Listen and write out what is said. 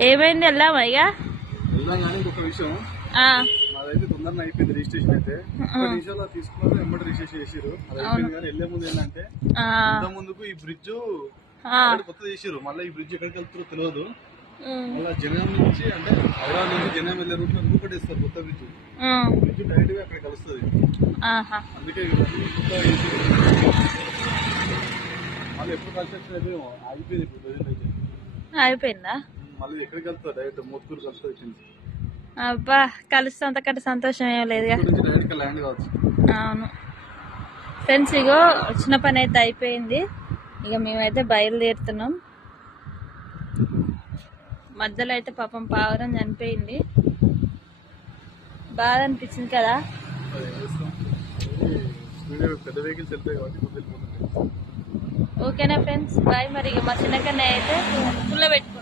ఏమైంది వెళ్దామా ఇక వెళ్దాం కానీ ఇంకొక విషయం మాదైతే తొందరగా అయిపోయింది రిజిస్ట్రేషన్ అయితే నిమిషాలు తీసుకున్నారు ఎమ్మటి రిజిస్ట్రేషన్ చేసారు అది అయిపోయింది కానీ వెళ్లే ముందు ఏంటంటే ఇంత ముందుకు ఈ బ్రిడ్జ్ కొత్త చేసారు మళ్ళీ ఈ బ్రిడ్జ్ ఎక్కడికి వెళ్తారో తెలియదు మళ్ళీ జనం నుంచి అంటే హైదరాబాద్ నుంచి జనం వెళ్ళే రూట్ లో ఇంకొకటి వేస్తారు కొత్త బ్రిడ్జ్ బ్రిడ్జ్ డైరెక్ట్ గా అక్కడ కలుస్తుంది అందుకే మళ్ళీ ఎప్పుడు కన్స్ట్రక్షన్ అయితే అయిపోయింది ఇప్పుడు ప్రజెంట్ అయితే అయిపోయిందా మళ్ళీ ఎక్కడికి వెళ్తారు డైరెక్ట్ మోత్కూరు కలుస్తుంది అబ్బా కలిస్తే అంతకంటే సంతోషం ఏం లేదుగా డైరెక్ట్ ల్యాండ్ కావచ్చు అవును ఫ్రెండ్స్ ఇగో వచ్చిన పని అయితే అయిపోయింది ఇక మేమైతే బయలుదేరుతున్నాం మధ్యలో అయితే పాపం పావురం చనిపోయింది బాధ అనిపించింది కదా పెద్ద వెహికల్స్ వెళ్తాయి కాబట్టి ఓకేనా ఫ్రెండ్స్ బాయ్ మరి ఇక మా చిన్నకన్నయ్య అయితే పుల్ల పెట్టుకో